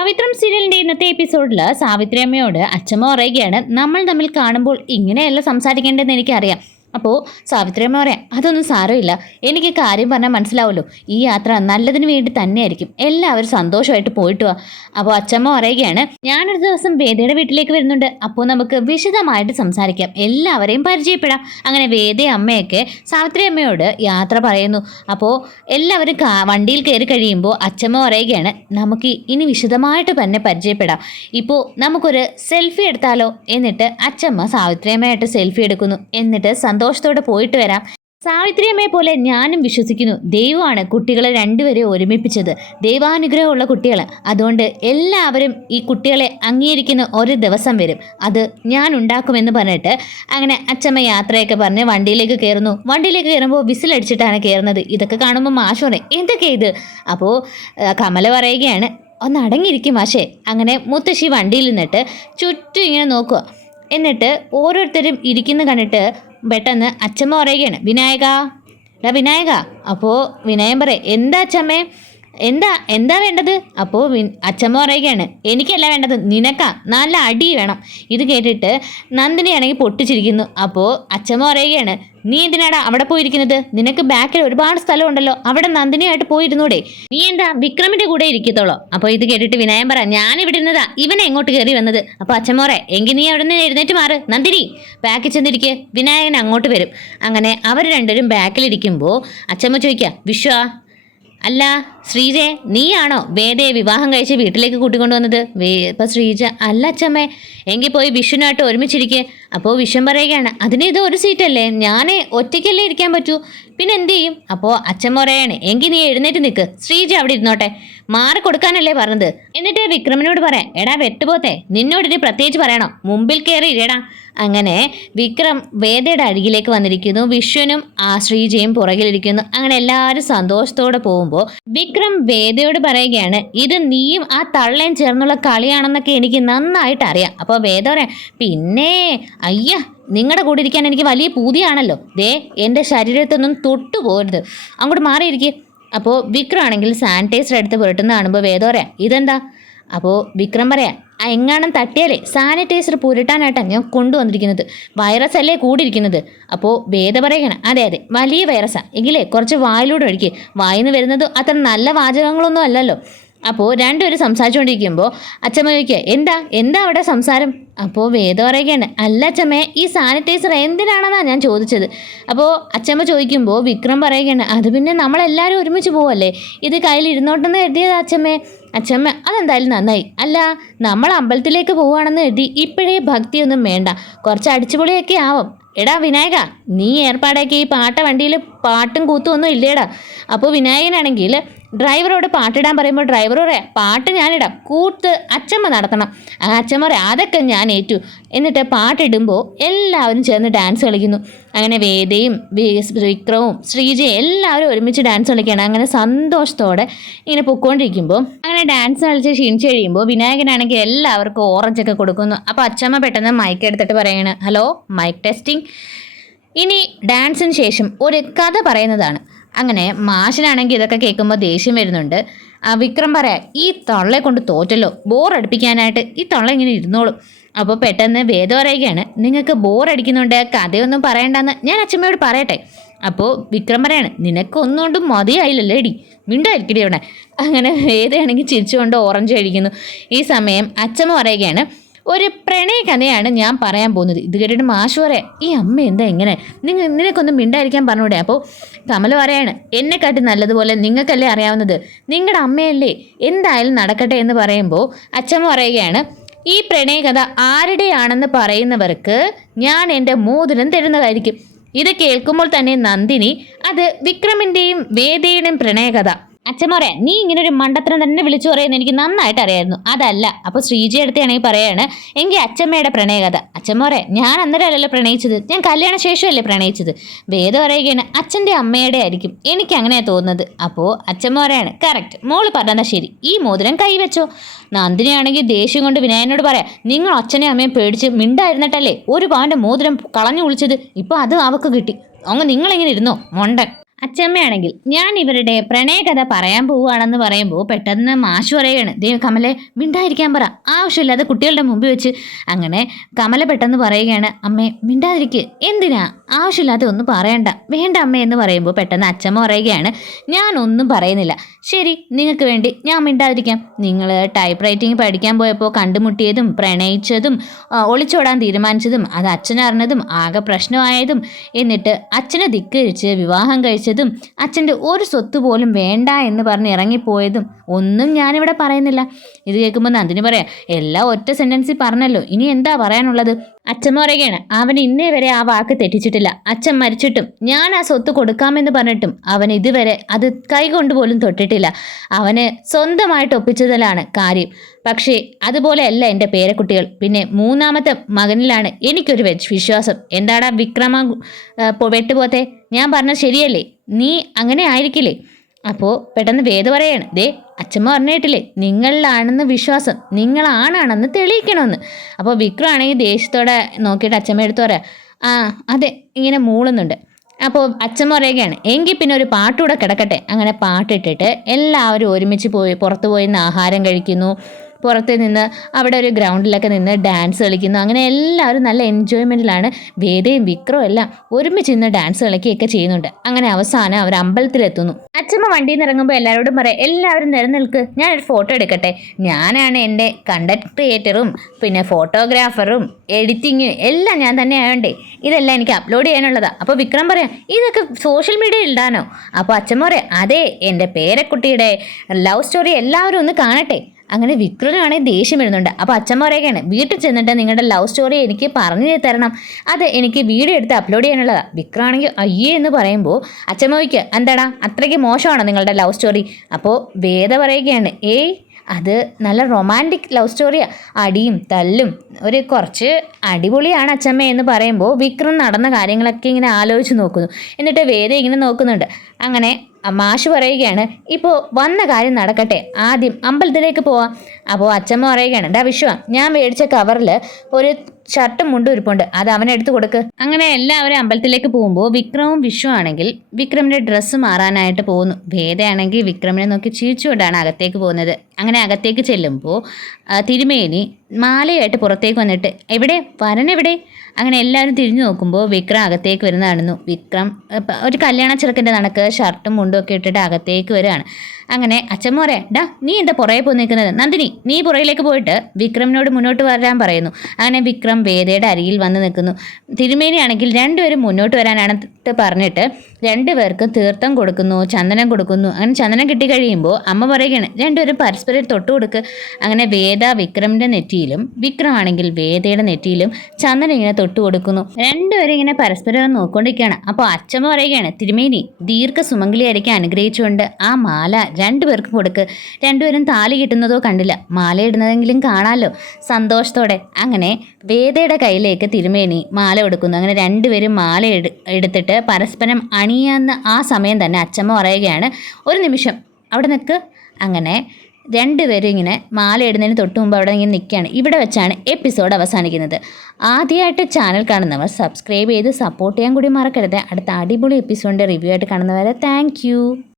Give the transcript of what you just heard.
പവിത്രം സീരിയലിന്റെ ഇന്നത്തെ എപ്പിസോഡിൽ സാവിത്രി അമ്മയോട് അച്ഛമ്മ പറയുകയാണ് നമ്മൾ തമ്മിൽ കാണുമ്പോൾ ഇങ്ങനെയല്ല സംസാരിക്കേണ്ടതെന്ന് എനിക്കറിയാം. അപ്പോൾ സാവിത്രിയമ്മ പറയാം അതൊന്നും സാരമില്ല. എനിക്ക് കാര്യം പറഞ്ഞാൽ മനസ്സിലാവുമല്ലോ ഈ യാത്ര നല്ലതിന് വേണ്ടി തന്നെയായിരിക്കും. എല്ലാവരും സന്തോഷമായിട്ട് പോയിട്ട് വാ. അപ്പോൾ അച്ഛമ്മ പറയുകയാണ് ഞാനൊരു ദിവസം വേദയുടെ വീട്ടിലേക്ക് വരുന്നുണ്ട്. അപ്പോൾ നമുക്ക് വിശദമായിട്ട് സംസാരിക്കാം. എല്ലാവരെയും പരിചയപ്പെടാം. അങ്ങനെ വേദ അമ്മയൊക്കെ സാവിത്രി അമ്മയോട് യാത്ര പറയുന്നു. അപ്പോൾ എല്ലാവരും വണ്ടിയിൽ കയറി കഴിയുമ്പോൾ അച്ചമ്മ പറയുകയാണ് നമുക്ക് ഇനി വിശദമായിട്ട് തന്നെ പരിചയപ്പെടാം. ഇപ്പോൾ നമുക്കൊരു സെൽഫി എടുത്താലോ? എന്നിട്ട് അച്ചമ്മ സാവിത്രിയമ്മയായിട്ട് സെൽഫി എടുക്കുന്നു. എന്നിട്ട് സന്തോഷത്തോടെ പോയിട്ട് വരാം. സാവിത്രിയമ്മയെ പോലെ ഞാനും വിശ്വസിക്കുന്നു. ദൈവമാണ് കുട്ടികളെ രണ്ടുപേരെ ഒരുമിപ്പിച്ചത്. ദൈവാനുഗ്രഹമുള്ള കുട്ടികൾ അതുകൊണ്ട് എല്ലാവരും ഈ കുട്ടികളെ അംഗീകരിക്കുന്ന ഒരു ദിവസം വരും. അത് ഞാൻ ഉണ്ടാക്കുമെന്ന് പറഞ്ഞിട്ട് അങ്ങനെ അച്ഛമ്മ യാത്രയൊക്കെ പറഞ്ഞ് വണ്ടിയിലേക്ക് കയറുന്നു. വണ്ടിയിലേക്ക് കയറുമ്പോൾ വിസിലടിച്ചിട്ടാണ് കയറുന്നത്. ഇതൊക്കെ കാണുമ്പോൾ മാഷ് എന്തൊക്കെ ഇത്? അപ്പോൾ കമല പറയുകയാണ് ഒന്ന് അടങ്ങിയിരിക്കും മാഷേ. അങ്ങനെ മുത്തശ്ശി വണ്ടിയിൽ നിന്നിട്ട് ചുറ്റും ഇങ്ങനെ നോക്കുക. എന്നിട്ട് ഓരോരുത്തരും ഇരിക്കുന്ന കണ്ടിട്ട് പെട്ടെന്ന് അച്ഛമ്മ പറയുകയാണ് വിനായക. അല്ല വിനായക അപ്പോൾ വിനായൻ പറയും എന്താ അച്ഛമ്മേ എന്താ എന്താ വേണ്ടത്? അപ്പോൾ അച്ഛമ്മ പറയുകയാണ് എനിക്കല്ല വേണ്ടത് നിനക്കാ നല്ല അടി വേണം. ഇത് കേട്ടിട്ട് നന്ദിനിയാണെങ്കിൽ പൊട്ടിച്ചിരിക്കുന്നു. അപ്പോൾ അച്ഛമ്മ പറയുകയാണ് നീ എന്തിനാടാ അവിടെ പോയിരിക്കുന്നത്? നിനക്ക് ബാക്കിൽ ഒരുപാട് സ്ഥലമുണ്ടല്ലോ അവിടെ നന്ദിനിയായിട്ട് പോയിരുന്നൂടെ. നീ എന്താ വിക്രമിന്റെ കൂടെ ഇരിക്കത്തോളോ? അപ്പോൾ ഇത് കേട്ടിട്ട് വിനായം പറ ഞാൻ ഇവിടെ ഇരുന്നതാ ഇവനെ എങ്ങോട്ട് കയറി വന്നത്? അപ്പോൾ അച്ഛമ്മോറെ എങ്കിൽ നീ അവിടെ നിന്ന് എഴുന്നേറ്റ് മാറ് നന്ദിനി ബാക്കിൽ ചെന്നിരിക്കെ. വിനായകൻ അങ്ങോട്ട് വരും. അങ്ങനെ അവർ രണ്ടുപേരും ബാക്കിലിരിക്കുമ്പോൾ അച്ഛമ്മ ചോദിക്കുക വിശ്വ അല്ല ശ്രീജയെ നീയാണോ വേദയെ വിവാഹം കഴിച്ച് വീട്ടിലേക്ക് കൂട്ടിക്കൊണ്ടുവന്നത് ഇപ്പം ശ്രീജ അല്ല അച്ഛമ്മേ. എങ്കിൽ പോയി വിഷുനായിട്ട് ഒരുമിച്ചിരിക്കെ. അപ്പോൾ വിഷം പറയുകയാണ്. അതിന് ഇത് ഒരു സീറ്റല്ലേ? ഞാൻ ഒറ്റയ്ക്കല്ലേ ഇരിക്കാൻ പറ്റൂ. പിന്നെ എന്ത് ചെയ്യും? അപ്പോൾ അച്ഛൻ പറയാണ് എങ്കിൽ നീ എഴുന്നേറ്റ് നിൽക്ക്. ശ്രീജ അവിടെ ഇരുന്നോട്ടെ. മാറി കൊടുക്കാനല്ലേ പറഞ്ഞത്. എന്നിട്ട് വിക്രമിനോട് പറയാം എടാ വെട്ടുപോത്തെ. നിന്നോട് ഇനി പ്രത്യേകിച്ച് പറയണോ. മുമ്പിൽ കയറി ഇരടാ. അങ്ങനെ വിക്രം വേദയുടെ അരികിലേക്ക് വന്നിരിക്കുന്നു. വിശ്വനും ആ ശ്രീജയും പുറകിലിരിക്കുന്നു. അങ്ങനെ എല്ലാവരും സന്തോഷത്തോടെ പോകുമ്പോൾ വിക്രം വേദയോട് പറയുകയാണ് ഇത് നീയും ആ തള്ളയും ചേർന്നുള്ള കളിയാണെന്നൊക്കെ എനിക്ക് നന്നായിട്ട് അറിയാം. അപ്പോൾ വേദ പറയാം പിന്നെ അയ്യ നിങ്ങളുടെ കൂടെ ഇരിക്കാൻ എനിക്ക് വലിയ പൂതിയാണല്ലോ. ദേ എന്റെ ശരീരത്തൊന്നും തൊട്ടു പോരുത് അങ്ങോട്ട് മാറിയിരിക്കുക അപ്പോൾ വിക്രം ആണെങ്കിൽ സാനിറ്റൈസർ എടുത്ത് പുരട്ടുന്ന കാണുമ്പോൾ വേദ പറയാം ഇതെന്താ? അപ്പോൾ വിക്രം പറയാം എങ്ങാനും തട്ടിയാലേ സാനിറ്റൈസർ പുരട്ടാനായിട്ടാണ് ഞാൻ കൊണ്ടുവന്നിരിക്കുന്നത്. വൈറസ് അല്ലേ കൂടിയിരിക്കുന്നത്. അപ്പോൾ വേദ പറയണം. അതെ അതെ. വലിയ വൈറസാണ് എങ്കിലേ കുറച്ച് വായിലൂടെ ഒഴിക്കുക വായിന്ന് വരുന്നത് അത്ര നല്ല വാചകങ്ങളൊന്നും അല്ലല്ലോ. അപ്പോൾ രണ്ടുപേരും സംസാരിച്ചുകൊണ്ടിരിക്കുമ്പോൾ അച്ഛമ്മ ചോദിക്കുക എന്താ? എന്താ അവിടെ സംസാരം? അപ്പോൾ വേദ പറയുകയാണ് അല്ല അച്ഛമ്മേ ഈ സാനിറ്റൈസർ എന്തിനാണെന്നാണ് ഞാൻ ചോദിച്ചത്? അപ്പോൾ അച്ഛമ്മ ചോദിക്കുമ്പോൾ വിക്രം പറയുകയാണ് അത് പിന്നെ നമ്മളെല്ലാവരും ഒരുമിച്ച് പോവല്ലേ? ഇത് കയ്യിൽ ഇരുന്നോട്ടെന്ന് കരുതിയത് അച്ഛമ്മേ. അച്ഛമ്മ അതെന്തായാലും നന്നായി. അല്ല നമ്മൾ അമ്പലത്തിലേക്ക് പോവുകയാണെന്ന് കരുതി ഇപ്പോഴേ ഭക്തിയൊന്നും വേണ്ട. കുറച്ച് അടിച്ചുപൊളിയൊക്കെ ആവും. എടാ വിനായക നീ ഏർപ്പാടാക്കി ഈ പാട്ട വണ്ടിയിൽ പാട്ടും കൂത്തും ഒന്നും ഇല്ലേടാ. അപ്പോൾ വിനായകനാണെങ്കിൽ ഡ്രൈവറോട് പാട്ടിടാൻ പറയുമ്പോൾ ഡ്രൈവർ പറയാം പാട്ട് ഞാനിടാം കൂത്ത് അച്ചമ്മ നടത്തണം. ആ അച്ചമ്മ പറയാം അതൊക്കെ ഞാൻ ഏറ്റു. എന്നിട്ട് പാട്ടിടുമ്പോൾ എല്ലാവരും ചേർന്ന് ഡാൻസ് കളിക്കുന്നു. അങ്ങനെ വേദയും വിക്രവും ശ്രീജയും എല്ലാവരും ഒരുമിച്ച് ഡാൻസ് കളിക്കുകയാണ്. അങ്ങനെ സന്തോഷത്തോടെ ഇങ്ങനെ പൊക്കോണ്ടിരിക്കുമ്പോൾ അങ്ങനെ ഡാൻസ് കളിച്ച് ക്ഷീണിച്ച് കഴിയുമ്പോൾ വിനായകനാണെങ്കിൽ എല്ലാവർക്കും ഓറഞ്ചൊക്കെ കൊടുക്കുന്നു. അപ്പോൾ അച്ചമ്മ പെട്ടെന്ന് മൈക്ക് എടുത്തിട്ട് പറയാണ് ഹലോ മൈക്ക് ടെസ്റ്റിംഗ് ഇനി ഡാൻസിന് ശേഷം ഒരു കഥ പറയുന്നതാണ്. അങ്ങനെ മാഷിനാണെങ്കിൽ ഇതൊക്കെ കേൾക്കുമ്പോൾ ദേഷ്യം വരുന്നുണ്ട്. വിക്രം പറയാ ഈ തള്ളെ കൊണ്ട് തോറ്റല്ലോ ബോറടിപ്പിക്കാനായിട്ട് ഈ തള്ള ഇങ്ങനെ ഇരുന്നോളും. അപ്പോൾ പെട്ടെന്ന് വേദം പറയുകയാണ് നിങ്ങൾക്ക് ബോർ അടിക്കുന്നുണ്ട് കഥയൊന്നും പറയണ്ടെന്ന് ഞാൻ അച്ഛമ്മയോട് പറയട്ടെ. അപ്പോൾ വിക്രം പറയാണ് നിനക്കൊന്നുകൊണ്ടും മതിയായില്ലല്ലേ എടി മിണ്ടായിരിക്കടി അവിടെ. അങ്ങനെ വേദയാണെങ്കിൽ ചിരിച്ചുകൊണ്ട് ഓറഞ്ച് കഴിക്കുന്നു ഈ സമയം അച്ഛമ്മ പറയുകയാണ് ഒരു പ്രണയ കഥയാണ് ഞാൻ പറയാൻ പോകുന്നത്. ഇത് കേട്ടിട്ട് മാഷു പറയാം ഈ അമ്മ എന്താ ഇങ്ങനെ? നിങ്ങൾ നിനക്കൊന്നും മിണ്ടായിരിക്കാൻ പറഞ്ഞൂടെ? അപ്പോൾ കമൽ പറയാണ് എന്നെക്കാട്ടി നല്ലതുപോലെ നിങ്ങൾക്കല്ലേ അറിയാവുന്നത്? നിങ്ങളുടെ അമ്മയല്ലേ? എന്തായാലും നടക്കട്ടെ എന്ന് പറയുമ്പോൾ അച്ഛമ്മ പറയുകയാണ് ഈ പ്രണയകഥ ആരുടെയാണെന്ന് പറയുന്നവർക്ക് ഞാൻ എന്റെ മോതിരം തരുന്നതായിരിക്കും. ഇത് കേൾക്കുമ്പോൾ തന്നെ നന്ദിനി അത് വിക്രമിന്റെയും വേദയുടെയും പ്രണയകഥ. അച്ഛമ്മ നീ ഇങ്ങനെ ഒരു മണ്ടത്തരം തന്നെ വിളിച്ചു പറയുന്നത് എനിക്ക് നന്നായിട്ട് അറിയായിരുന്നു. അതല്ല. അപ്പോൾ ശ്രീജി അടുത്താണെങ്കിൽ പറയാണ് എങ്കിൽ അച്ഛമ്മയുടെ പ്രണയകഥ. അച്ഛമ്മറെ ഞാൻ അന്നേരമല്ലല്ലോ പ്രണയിച്ചത്. ഞാൻ കല്യാണ ശേഷമല്ലേ പ്രണയിച്ചത്? വേദ പറയുകയാണ് അച്ഛന്റെ അമ്മയുടെ ആയിരിക്കും എനിക്ക് അങ്ങനെയാണ് തോന്നുന്നത്. അപ്പോൾ അച്ഛമ്മ പറയാണ് കറക്റ്റ്. മോൾ പറഞ്ഞതാ ശരി. ഈ മോതിരം കൈവച്ചോ നന്ദിനിയാണെങ്കിൽ ദേഷ്യം കൊണ്ട് വിനായനോട് പറയാം നിങ്ങൾ അച്ഛനെയും അമ്മയും പേടിച്ച് മിണ്ടായിരുന്നിട്ടല്ലേ ഒരു പാന്റെ മോതിരം കളഞ്ഞു വിളിച്ചത് ഇപ്പോൾ അത് അവക്ക് കിട്ടി. അങ്ങ് നിങ്ങളിങ്ങനെ ഇരുന്നോ മൊണ്ടൻ? അച്ചമ്മയാണെങ്കിൽ ഞാൻ ഇവരുടെ പ്രണയകഥ പറയാൻ പോവുകയാണെന്ന് പറയുമ്പോൾ പെട്ടെന്ന് മാഷു പറയുകയാണ് ദേ കമലെ മിണ്ടാതിരിക്കാൻ പറ. ആവശ്യമില്ലാതെ കുട്ടികളുടെ മുമ്പിൽ വെച്ച്. അങ്ങനെ കമല പെട്ടെന്ന് പറയുകയാണ് അമ്മേ മിണ്ടാതിരിക്ക്. എന്തിനാ? ആവശ്യമില്ലാതെ ഒന്നും പറയണ്ട. വേണ്ട അമ്മ എന്ന് പറയുമ്പോൾ പെട്ടെന്ന് അച്ചമ്മ പറയുകയാണ് ഞാൻ ഒന്നും പറയുന്നില്ല. ശരി നിങ്ങൾക്ക് വേണ്ടി ഞാൻ മിണ്ടാതിരിക്കാം. നിങ്ങൾ ടൈപ്പ് റൈറ്റിംഗ് പഠിക്കാൻ പോയപ്പോൾ കണ്ടുമുട്ടിയതും പ്രണയിച്ചതും ഒളിച്ചോടാൻ തീരുമാനിച്ചതും അത് അച്ഛനറിഞ്ഞതും ആകെ പ്രശ്നമായതും എന്നിട്ട് അച്ഛനെ ധിക്കരിച്ച് വിവാഹം കഴിച്ചതും അച്ഛന്റെ ഒരു സ്വത്ത് പോലും വേണ്ട എന്ന് പറഞ്ഞ് ഇറങ്ങിപ്പോയതും ഒന്നും ഞാനിവിടെ പറയുന്നില്ല. ഇത് കേൾക്കുമ്പോൾ നന്ദിനി പറയാം എല്ലാം ഒറ്റ സെന്റൻസിൽ പറഞ്ഞല്ലോ. ഇനി എന്താ പറയാനുള്ളത്? അച്ഛൻ പറയുകയാണ് അവൻ ഇന്നേ വരെ ആ വാക്ക് തെറ്റിച്ചിട്ടില്ല. അച്ഛൻ മരിച്ചിട്ടും ഞാൻ ആ സ്വത്ത് കൊടുക്കാമെന്ന് പറഞ്ഞിട്ടും അവൻ ഇതുവരെ അത് കൈകൊണ്ട് പോലും തൊട്ടിട്ടില്ല. അവന് സ്വന്തമായിട്ട് ഒപ്പിച്ചതിലാണ് കാര്യം. പക്ഷേ അതുപോലെയല്ല എന്റെ പേരക്കുട്ടികൾ. പിന്നെ മൂന്നാമത്തെ മകനിലാണ് എനിക്കൊരു വിശ്വാസം. എന്താടാ വിക്രമ വെട്ടുപോത്തെ ഞാൻ പറഞ്ഞത് ശരിയല്ലേ? നീ അങ്ങനെ ആയിരിക്കില്ലേ? അപ്പോൾ പെട്ടെന്ന് വേദ പറയാണ് ദേ അച്ഛമ്മ പറഞ്ഞിട്ടില്ലേ നിങ്ങളിലാണെന്ന് വിശ്വാസം നിങ്ങളാണെന്ന് തെളിയിക്കണമെന്ന്. അപ്പോൾ വിക്രം ആണെങ്കിൽ ദേഷ്യത്തോടെ നോക്കിയിട്ട് അച്ഛമ്മ എടുത്തു പറയാം ആ അതെ ഇങ്ങനെ മൂളുന്നുണ്ട്. അപ്പോൾ അച്ഛമ്മ പറയുകയാണ് എങ്കിൽ പിന്നെ ഒരു പാട്ടുകൂടെ കിടക്കട്ടെ. അങ്ങനെ പാട്ടിട്ടിട്ട് എല്ലാവരും ഒരുമിച്ച് പോയി പുറത്തു പോയി നിന്ന് ആഹാരം കഴിക്കുന്നു. പുറത്ത് നിന്ന് അവിടെ ഒരു ഗ്രൗണ്ടിലൊക്കെ നിന്ന് ഡാൻസ് കളിക്കുന്നു. അങ്ങനെ എല്ലാവരും നല്ല എൻജോയ്മെന്റിലാണ് വേദയും വിക്രവും എല്ലാം ഒരുമിച്ച് നിന്ന് ഡാൻസ് കളിക്കുകയൊക്കെ ചെയ്യുന്നുണ്ട്. അങ്ങനെ അവസാനം അവർ അമ്പലത്തിലെത്തുന്നു. അച്ഛമ്മ വണ്ടിയിൽ നിന്ന് ഇറങ്ങുമ്പോൾ എല്ലാവരോടും പറയാം എല്ലാവരും നിലനിൽക്ക്. ഞാനൊരു ഫോട്ടോ എടുക്കട്ടെ. ഞാനാണ് എന്റെ കണ്ടന്റ് ക്രിയേറ്ററും പിന്നെ ഫോട്ടോഗ്രാഫറും എഡിറ്റിങ് എല്ലാം ഞാൻ തന്നെ ആയതുകൊണ്ടേ ഇതെല്ലാം എനിക്ക് അപ്ലോഡ് ചെയ്യാനുള്ളതാണ് അപ്പോൾ വിക്രം പറയാം ഇതൊക്കെ സോഷ്യൽ മീഡിയയിൽ ഇടാനോ അപ്പോൾ അച്ഛമ്മ പറയാം അതെ എന്റെ പേരക്കുട്ടിയുടെ ലവ് സ്റ്റോറി എല്ലാവരും ഒന്ന് കാണട്ടെ. അങ്ങനെ വിക്രമാണെങ്കിൽ ദേഷ്യം വരുന്നുണ്ട്. അപ്പോൾ അച്ഛൻ പറയുകയാണ് വീട്ടിൽ ചെന്നിട്ട് നിങ്ങളുടെ ലവ് സ്റ്റോറി എനിക്ക് പറഞ്ഞു തരണം. അത് എനിക്ക് വീഡിയോ എടുത്ത് അപ്ലോഡ് ചെയ്യാനുള്ളതാണ് വിക്രമാണെങ്കിൽ അയ്യേ എന്ന് പറയുമ്പോൾ അച്ഛമ്മയ്ക്ക് എന്താടാ അത്രയ്ക്ക് മോശമാണോ നിങ്ങളുടെ ലവ് സ്റ്റോറി അപ്പോൾ വേദ പറയുകയാണ് ഏയ് അത് നല്ല റൊമാന്റിക് ലവ് സ്റ്റോറിയാണ് അടിയും തല്ലും ഒരു കുറച്ച് അടിപൊളിയാണ് അച്ഛമ്മ എന്ന് പറയുമ്പോൾ വിക്രം നടന്ന കാര്യങ്ങളൊക്കെ ഇങ്ങനെ ആലോചിച്ച് നോക്കുന്നു. എന്നിട്ട് വേദ ഇങ്ങനെ നോക്കുന്നുണ്ട്. അങ്ങനെ മാഷ് പറയുകയാണ് ഇപ്പോൾ വന്ന കാര്യം നടക്കട്ടെ. ആദ്യം അമ്പലത്തിലേക്ക് പോവാം. അപ്പോൾ അച്ഛമ്മ പറയുകയാണ് ഡാ വിശ്വ ഞാൻ മേടിച്ച കവറിൽ ഒരു ഷർട്ടും മുണ്ടും ഇരിപ്പുണ്ട്. അത് അവനെടുത്ത് കൊടുക്ക്. അങ്ങനെ എല്ലാവരും അമ്പലത്തിലേക്ക് പോകുമ്പോൾ വിക്രമും വിശ്വ ആണെങ്കിൽ വിക്രമിന്റെ ഡ്രസ്സ് മാറാനായിട്ട് പോകുന്നു. വേദയാണെങ്കിൽ വിക്രമിനെ നോക്കി ചിരിച്ചുകൊണ്ടാണ് അകത്തേക്ക് പോകുന്നത്. അങ്ങനെ അകത്തേക്ക് ചെല്ലുമ്പോൾ തിരുമേനി മാലയായിട്ട് പുറത്തേക്ക് വന്നിട്ട് എവിടെ? വരനെവിടെ അങ്ങനെ എല്ലാവരും തിരിഞ്ഞു നോക്കുമ്പോൾ വിക്രം അകത്തേക്ക് വരുന്ന കാണുന്നു. വിക്രം ഒരു കല്യാണ ചെറുക്കന്റെ നടക്ക് ഷർട്ടും മുണ്ടും ഒക്കെ ഇട്ടിട്ട് അകത്തേക്ക് വരികയാണ്. അങ്ങനെ അച്ഛമ്മ ഡാ നീ എന്താ പുറകെ പോയി നിൽക്കുന്നത് നന്ദിനി നീ പുറകിലേക്ക് പോയിട്ട് വിക്രമിനോട് മുന്നോട്ട് വരാൻ പറയുന്നു. അങ്ങനെ വിക്രം വേദയുടെ അരികിൽ വന്ന് നിൽക്കുന്നു. തിരുമേനിയാണെങ്കിൽ രണ്ടുപേരും മുന്നോട്ട് വരാനാണ് ട്ട് പറഞ്ഞിട്ട് രണ്ടുപേർക്കും തീർത്ഥം കൊടുക്കുന്നു ചന്ദനം കൊടുക്കുന്നു. അങ്ങനെ ചന്ദനം കിട്ടി കഴിയുമ്പോൾ അമ്മ പറയുകയാണ് രണ്ടുപേരും പരസ്പരം തൊട്ട് കൊടുക്ക് അങ്ങനെ വേദ വിക്രമിന്റെ നെറ്റിയിലും വിക്രമാണെങ്കിൽ വേദയുടെ നെറ്റിയിലും ചന്ദനം ഇങ്ങനെ തൊട്ട് കൊടുക്കുന്നു. രണ്ടുപേരും ഇങ്ങനെ പരസ്പരം നോക്കൊണ്ടിരിക്കുകയാണ് അപ്പോൾ അച്ഛമ്മ പറയുകയാണ് തിരുമേനി ദീർഘ സുമംഗലിയായിരിക്കും അനുഗ്രഹിച്ചുകൊണ്ട് ആ മാല രണ്ടുപേർക്കും കൊടുക്ക്. രണ്ടുപേരും താലി കിട്ടുന്നതോ കണ്ടില്ല. മാല ഇടുന്നതെങ്കിലും കാണാമല്ലോ സന്തോഷത്തോടെ. അങ്ങനെ വേദയുടെ കയ്യിലേക്ക് തിരുമേനി മാല കൊടുക്കുന്നു. അങ്ങനെ രണ്ടുപേരും മാല എടുത്തിട്ട് പരസ്പരം അണിയാന്ന് ആ സമയം തന്നെ അച്ഛമ്മ പറയുകയാണ് ഒരു നിമിഷം അവിടെ നിൽക്ക്. അങ്ങനെ രണ്ടുപേരും ഇങ്ങനെ മാല ഇടുന്നതിന് തൊട്ട് മുമ്പ് അവിടെ ഇങ്ങനെ നിൽക്കുകയാണ് ഇവിടെ വെച്ചാണ് എപ്പിസോഡ് അവസാനിക്കുന്നത്. ആദ്യമായിട്ട് ചാനൽ കാണുന്നവർ സബ്സ്ക്രൈബ് ചെയ്ത് സപ്പോർട്ട് ചെയ്യാൻ കൂടി മറക്കരുത്. അടുത്ത അടിപൊളി എപ്പിസോഡിന്റെ റിവ്യൂ ആയിട്ട് കാണുന്നവരെ താങ്ക്